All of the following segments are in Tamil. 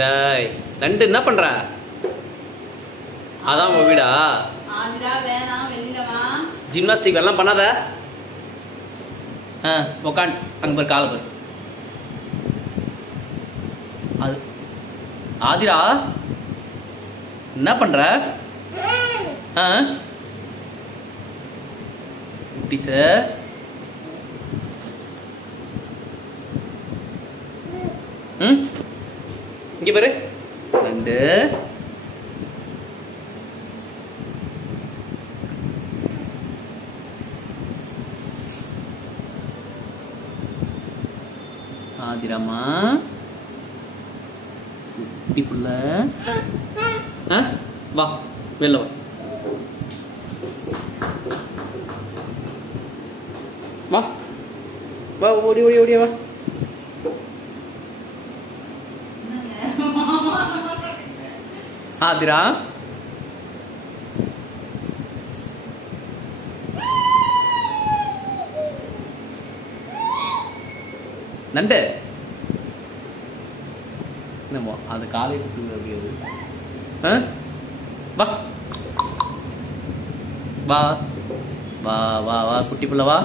டேய் நண்டு என்ன பண்ற? அதான் உங்க வீடா? ஆதிரா வேணாம் வெளியில வா. ஜிம்னாஸ்டிக் எல்லாம் பண்ணாத. உக்காண்ட் அங்க பாரு கால பாரு. அது ஆதிரா என்ன பண்ற? குட்டி சார் இங்க பாரு நண்டு. ஆதிராமா குட்டி புள்ள வா வெளில வா வா வா ஓடி ஓடி ஓடியா வா. ஆதிரா நண்டு என்னமோ அது காலை அப்படியாது. வா வா வா வா வா குட்டி புள்ள வா.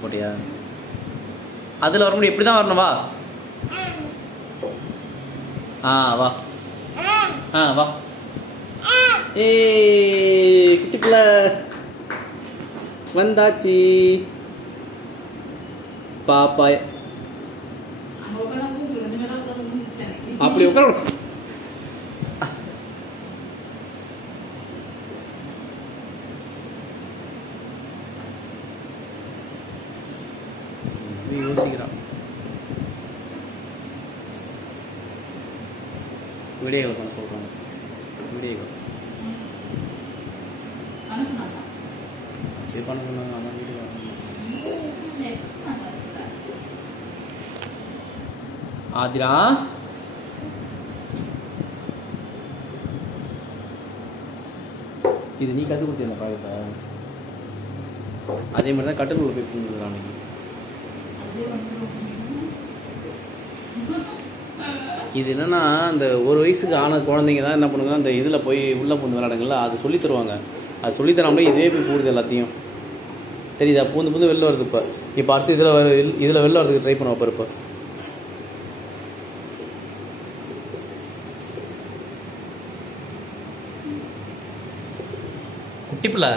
போட்டியா? அதில் வர முடியும். எப்படி தான் வரணும்? வா வா வா. குட்டி பிள்ளை வந்தாச்சு. பாப்பா அப்படி உட்கார யோசிக்கிறான். வீடியோ பண்ண சொல்றாங்க. வீடியோ பண்ண சொன்னாங்க. வீடியோ ஆதிரா இது நீ கற்றுக் கொடுத்தியா அந்த பழக்கத்தை? அதே மாதிரி தான் கட்டல் போய் பண்ணுறான் அன்னைக்கு. இது என்னென்னா அந்த ஒரு வயசுக்கு ஆன குழந்தைங்க தான் என்ன பண்ணுங்க, அந்த இதில் போய் உள்ளே பூந்து விளையாடுங்கள்ல, அது சொல்லித் தருவாங்க. அது சொல்லித்தராமலே இதுவே போய் போடுது எல்லாத்தையும். தெரியுதா? பூந்து பூந்து வெளில வருது. இப்போ அடுத்து இதில் வெளில வரதுக்கு ட்ரை பண்ண வைப்ப. இப்போ குட்டி பிள்ளை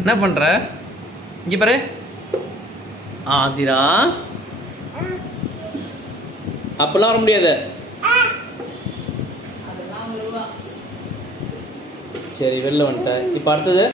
என்ன பண்ணுற? இங்கே பாரு ஆதிரா. அப்பெல்லாம் வர முடியாது. சரி வெளில வந்துட்டேன். இப்போ அடுத்தது